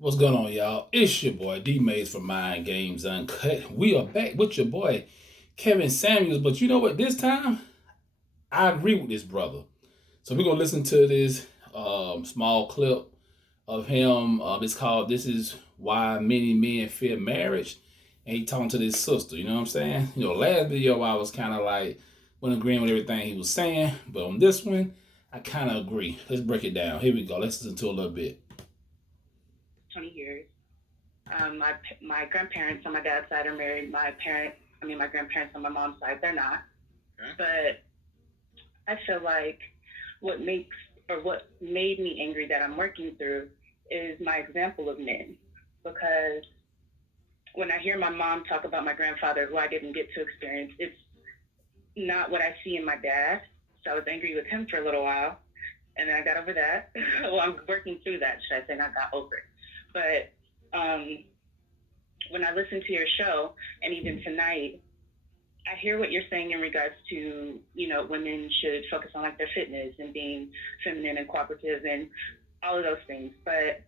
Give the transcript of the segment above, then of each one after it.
What's going on, y'all? It's your boy D Mays from Mind Games Uncut. We are back with your boy Kevin Samuels, but you know what? This time I agree with this brother. So we're gonna listen to this small clip of him. It's called "This Is Why Many Men Fear Marriage," and he talking to this sister. You know what I'm saying? Last video I was kind of like wasn't agreeing with everything he was saying, but on this one I kind of agree. Let's break it down. Here we go. Let's listen to a little bit. 20 years. My grandparents on my dad's side are married. My grandparents on my mom's side, they're not. Okay. But I feel like what made me angry that I'm working through is my example of men. Because when I hear my mom talk about my grandfather, who I didn't get to experience, it's not what I see in my dad. So I was angry with him for a little while. And then I got over that. Well, I'm working through that, should I say, not got over it. But when I listen to your show, and even tonight, I hear what you're saying in regards to, women should focus on like their fitness and being feminine and cooperative and all of those things. But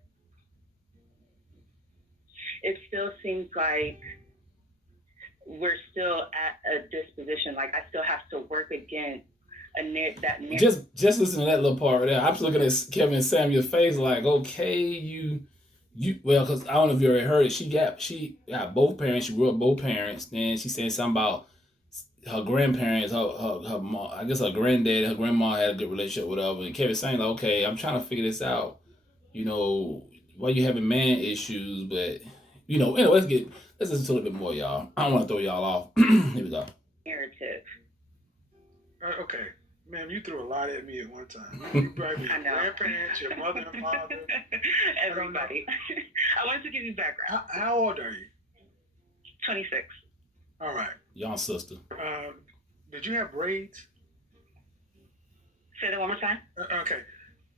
it still seems like we're still at a disposition. Like I still have to work against Just listen to that little part right there. I'm just looking at Kevin Samuel's face like, okay, well, because I don't know if you already heard it. She got both parents. She grew up both parents. Then she said something about her grandparents, her mom, I guess her granddad, her grandma had a good relationship with her. And Kevin saying like, okay, I'm trying to figure this out. Why you having man issues, but anyway, let's listen to a little bit more, y'all. I don't want to throw y'all off. Here we go. Narrative. Okay. Ma'am, you threw a lot at me at one time. You brought me your grandparents, your mother and father. Everybody. I wanted to give you background. How old are you? 26. All right. Young sister. Did you have braids? Say that one more time. Okay.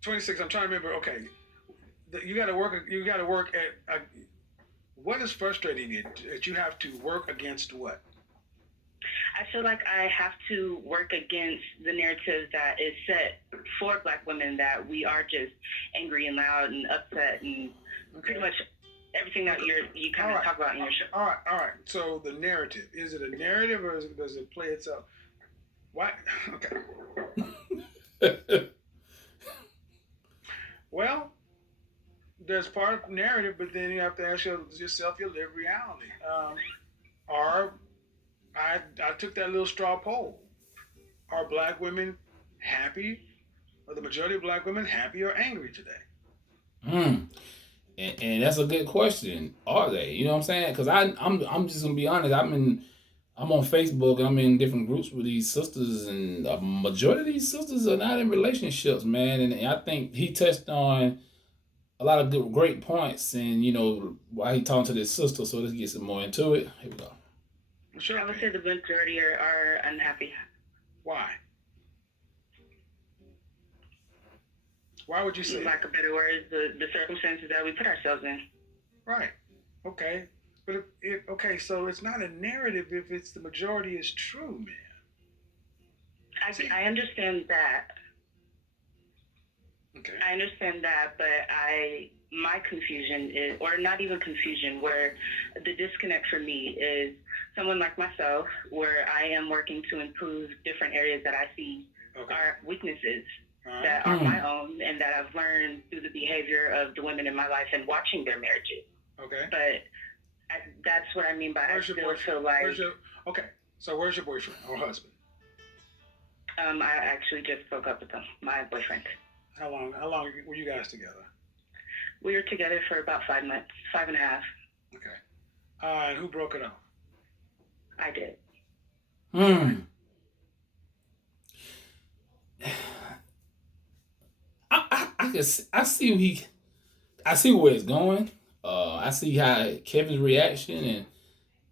26. I'm trying to remember. Okay. You got to work at. What is frustrating you? That you have to work against what? I feel like I have to work against the narrative that is set for Black women, that we are just angry and loud and upset and pretty much everything that you kind of talk about in your show. All right. So the narrative, is it a narrative or does it play itself? Why? Okay. Well, there's part of narrative, but then you have to ask yourself your lived reality. I took that little straw poll. Are Black women happy? Are the majority of Black women happy or angry today? And that's a good question. Are they? You know what I'm saying? Because I'm just gonna be honest. I'm on Facebook and I'm in different groups with these sisters, and a majority of these sisters are not in relationships, man. And I think he touched on a lot of great points, and why he talking to this sister. So let's get some more into it. Here we go. Sure. I would say the majority are unhappy. Why? Why would you say? Lack of better words, the circumstances that we put ourselves in. Right. Okay. But so it's not a narrative if it's the majority is true, man. I understand that. Okay. I understand that, but my confusion is, or not even confusion, where the disconnect for me is someone like myself, where I am working to improve different areas that I see are weaknesses that are my own and that I've learned through the behavior of the women in my life and watching their marriages. Okay. But that's what I mean by I still feel like... So where's your boyfriend or husband? I actually just broke up with my boyfriend. How long were you guys together? We were together for about 5 months, 5.5. Okay. And who broke it off? I did. I see where it's going. I see how Kevin's reaction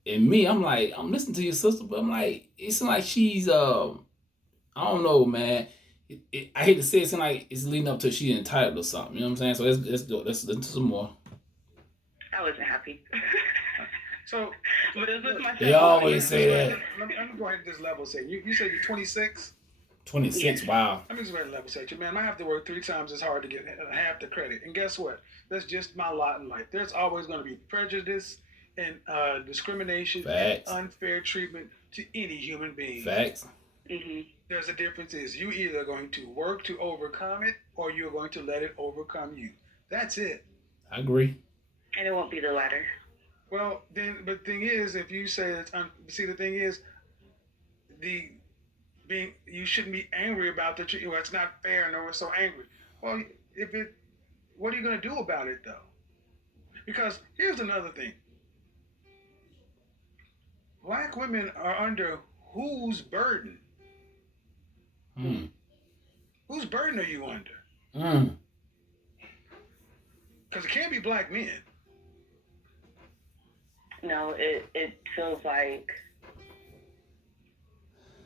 and me. I'm like, I'm listening to your sister, but I'm like, it's like she's I don't know, man. I hate to say it, it's like it's leading up to she's entitled or something. You know what I'm saying? So let's go. Let's listen to some more. I wasn't happy. So, but it was my they always say that. Let me go ahead and just level say. You said you're 26. 26, wow. I'm just ready to level set you, man. I have to work 3 times as hard to get half the credit. And guess what? That's just my lot in life. There's always going to be prejudice and discrimination Facts. and unfair treatment to any human being. Facts. Mm-hmm. There's a difference is you either going to work to overcome it or you're going to let it overcome you. That's it. I agree. And it won't be the latter. Well, then, but the thing is, if you say it's see, the thing is, you shouldn't be angry about the treatment. Well, it's not fair, and we're so angry. Well, what are you going to do about it though? Because here's another thing: black women are under whose burden? Whose burden are you under? Because it can't be black men. No, it feels like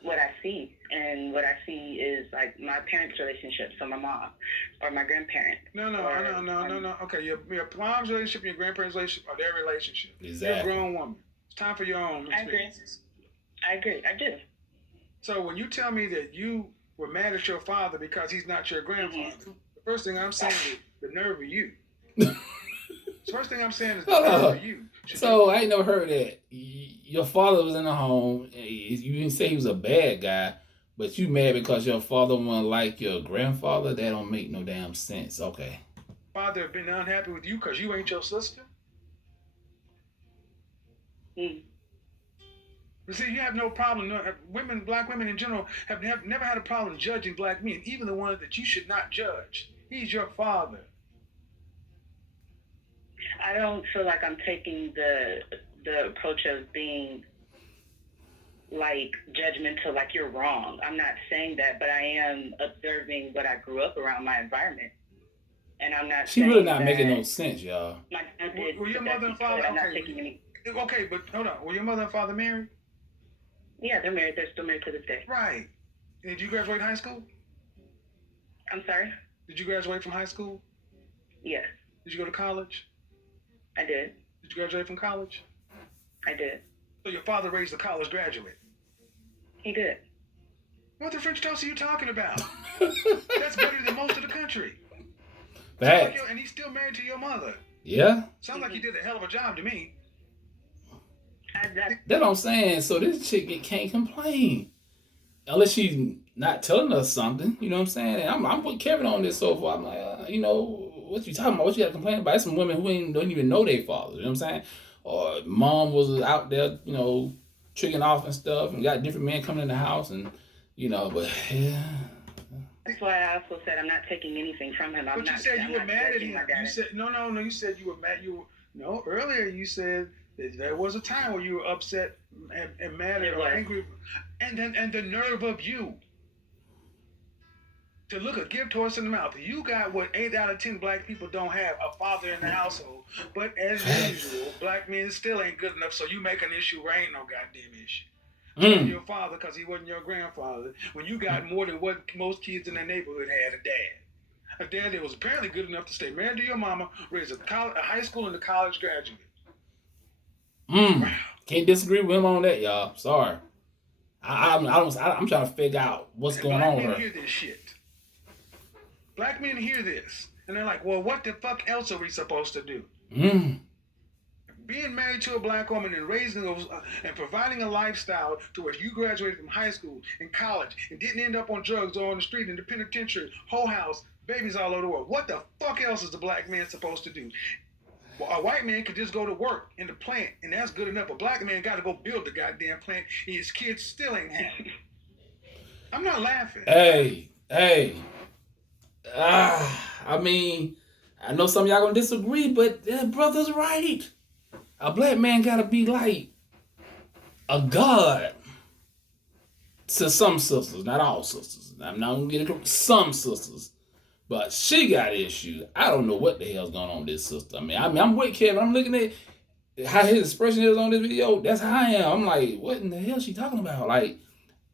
what I see. And what I see is like my parents' relationship, so my mom or my grandparent. No. Okay, your mom's relationship and your grandparents' relationship are their relationship. Exactly. You're a grown woman. It's time for your own experiences. I agree. I do. So when you tell me that you were mad at your father because he's not your grandfather, the first thing I'm saying is the nerve of you. The first thing I'm saying is the nerve of you. So I ain't never heard that. Your father was in the home. You didn't say he was a bad guy, but you mad because your father wasn't like your grandfather? That don't make no damn sense. Okay. Father have been unhappy with you because you ain't your sister? But see, you have no problem. Black women in general, have never had a problem judging black men, even the ones that you should not judge. He's your father. I don't feel like I'm taking the approach of being like judgmental, like you're wrong. I'm not saying that, but I am observing what I grew up around, my environment. And I'm not She really not making no sense, y'all. My dad did Were your mother and father okay, but hold on. Were your mother and father married? Yeah, they're married. They're still married to this day. Right. And did you graduate high school? I'm sorry? Did you graduate from high school? Yes. Did you go to college? I did. Did you graduate from college? I did. So your father raised a college graduate? He did. What the French toast are you talking about? That's better than most of the country. Bad. And he's still married to your mother. Yeah. Sounds like he did a hell of a job to me. That's what I'm saying. So this chick can't complain. Unless she's not telling us something. You know what I'm saying? And I'm with Kevin on this so far. I'm like, what you talking about? What you got to complain about? It's some women who don't even know their father. You know what I'm saying? Or mom was out there, tricking off and stuff and got different men coming in the house and, but yeah. That's why I also said I'm not taking anything from him. But you said you were mad at him. You said, no, you said you were mad. Earlier you said that there was a time where you were upset and mad or angry. And the nerve of you to look a gift horse in the mouth. You got what 8 out of 10 black people don't have, a father in the household. But as usual, black men still ain't good enough, so you make an issue where ain't no goddamn issue. Your father, because he wasn't your grandfather, when you got more than what most kids in their neighborhood had, a dad that was apparently good enough to stay married to your mama, raise a high school and a college graduate. Can't disagree with him on that, y'all. Sorry. I'm trying to figure out what's going on with her. Black men hear this shit. Black men hear this, and they're like, well, what the fuck else are we supposed to do? Being married to a black woman and raising those and providing a lifestyle to where you graduated from high school and college and didn't end up on drugs or on the street in the penitentiary, whole house, babies all over the world. What the fuck else is the black man supposed to do? Well, a white man could just go to work in the plant, and that's good enough. A black man got to go build the goddamn plant, and his kids still ain't happy. I'm not laughing. Hey. I mean, I know some of y'all gonna disagree, but that brother's right. A black man gotta be like a god to some sisters, not all sisters. I'm not gonna get it. Some sisters, but she got issues. I don't know what the hell's going on with this sister. I mean, I'm with Kevin. I'm looking at how his expression is on this video. That's how I am. I'm like, what in the hell is she talking about? Like,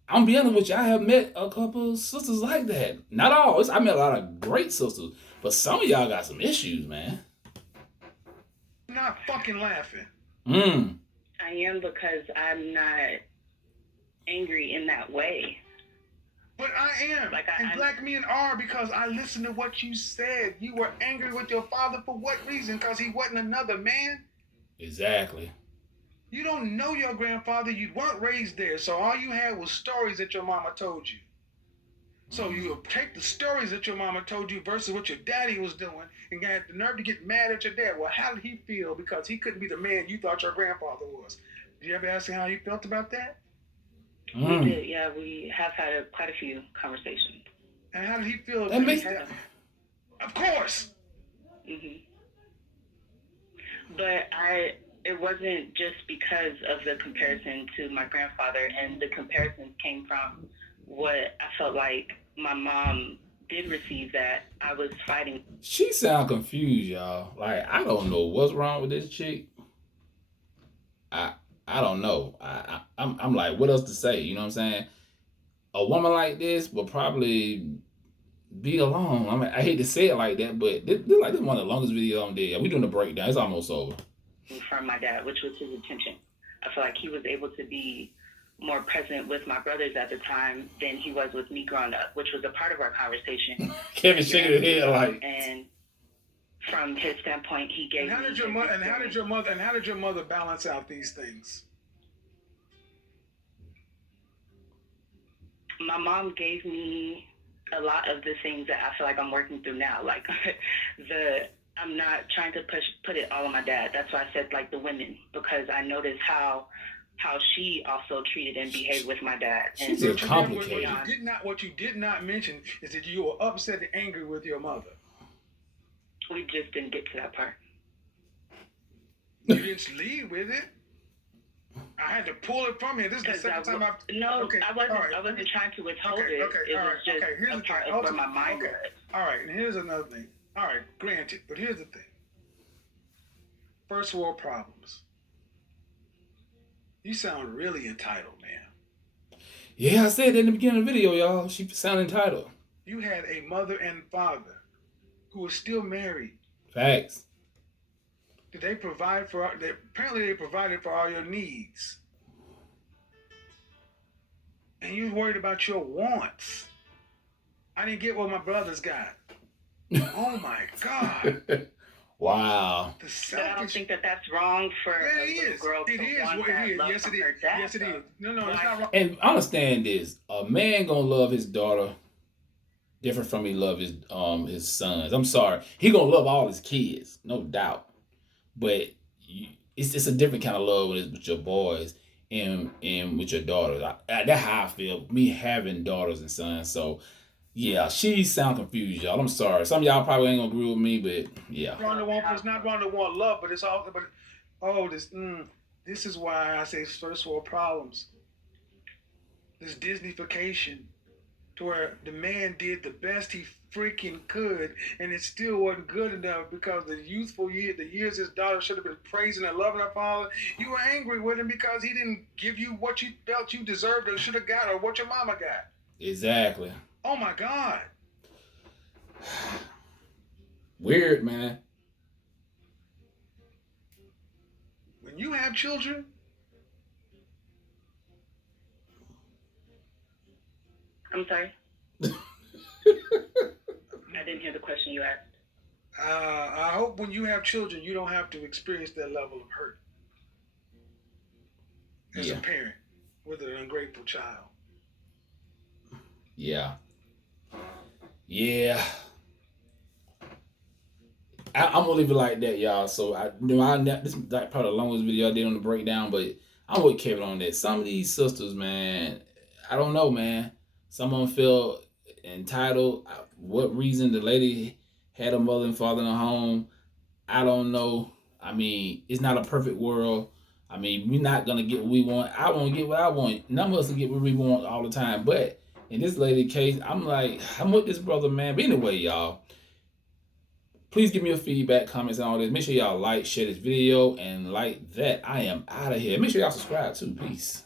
I'm be honest with you, I have met a couple of sisters like that. Not all. I met a lot of great sisters, but some of y'all got some issues, man. I'm not fucking laughing. I am, because I'm not angry in that way. But I I am. Like, And black men are, because I listened to what you said. You were angry with your father for what reason? Because he wasn't another man? Exactly. You don't know your grandfather. You weren't raised there. So all you had was stories that your mama told you. So you take the stories that your mama told you versus what your daddy was doing and got the nerve to get mad at your dad. Well, how did he feel because he couldn't be the man you thought your grandfather was? Did you ever ask him how he felt about that? We did, yeah. We have had quite a few conversations. And how did he feel? That makes Of course. Mm-hmm. But it wasn't just because of the comparison to my grandfather, and the comparisons came from what I felt like my mom did receive that I was fighting. She sound confused, y'all. Like, I don't know what's wrong with this chick. I don't know. I'm like, what else to say? You know what I'm saying? A woman like this will probably be alone. I mean, I hate to say it like that, but this is one of the longest videos on there. We doing the breakdown. It's almost over. From my dad, which was his intention. I feel like he was able to be more present with my brothers at the time than he was with me growing up, which was a part of our conversation. Kevin shaking his head like. And from his standpoint, he gave. How did your mother balance out these things? My mom gave me a lot of the things that I feel like I'm working through now. Like I'm not trying to put it all on my dad. That's why I said like the women, because I noticed how she also treated and behaved with my dad. And she's complicated. What you did not mention is that you were upset and angry with your mother. We just didn't get to that part. You didn't lead with it. I had to pull it from you. This is the second time I've... No, okay, I wasn't trying to withhold it. It was just a part of where my mind was. All right, and here's another thing. All right, granted, but here's the thing. First world problems. You sound really entitled, man. Yeah, I said that in the beginning of the video, y'all. She sound entitled. You had a mother and father who were still married. Facts. Did they provide for... Apparently they provided for all your needs. And you worried about your wants. I didn't get what my brothers got. Oh my God. Wow. But I don't think that that's wrong for a little girl to want that love from her dad. Yes, it is. No, it's not wrong. And understand this: a man gonna love his daughter different from he love his sons. I'm sorry, he gonna love all his kids, no doubt. But it's a different kind of love with your boys and with your daughters. That's how I feel. Me having daughters and sons, so. Yeah, she sound confused, y'all. I'm sorry. Some of y'all probably ain't gonna agree with me, but yeah. It's not wrong to want love, but it's all. But this is why I say first world problems. This Disneyfication, to where the man did the best he freaking could, and it still wasn't good enough because the years his daughter should have been praising and loving her father. You were angry with him because he didn't give you what you felt you deserved or should have got, or what your mama got. Exactly. Oh my God. Weird, man. When you have children, I'm sorry. I didn't hear the question you asked. I hope when you have children, you don't have to experience that level of hurt as a parent with an ungrateful child. Yeah. I'm gonna leave it like that, y'all. So this is like probably the longest video I did on the breakdown, but I'm with Kevin on that. Some of these sisters, man, I don't know, man. Some of them feel entitled. What reason the lady had a mother and father in her home, I don't know. I mean, it's not a perfect world. I mean, we're not gonna get what we want. I won't get what I want. None of us will get what we want all the time, but in this lady case, I'm with this brother, man. But anyway, y'all, please give me your feedback, comments, and all this. Make sure y'all like, share this video, and like that. I am out of here. Make sure y'all subscribe too. Peace.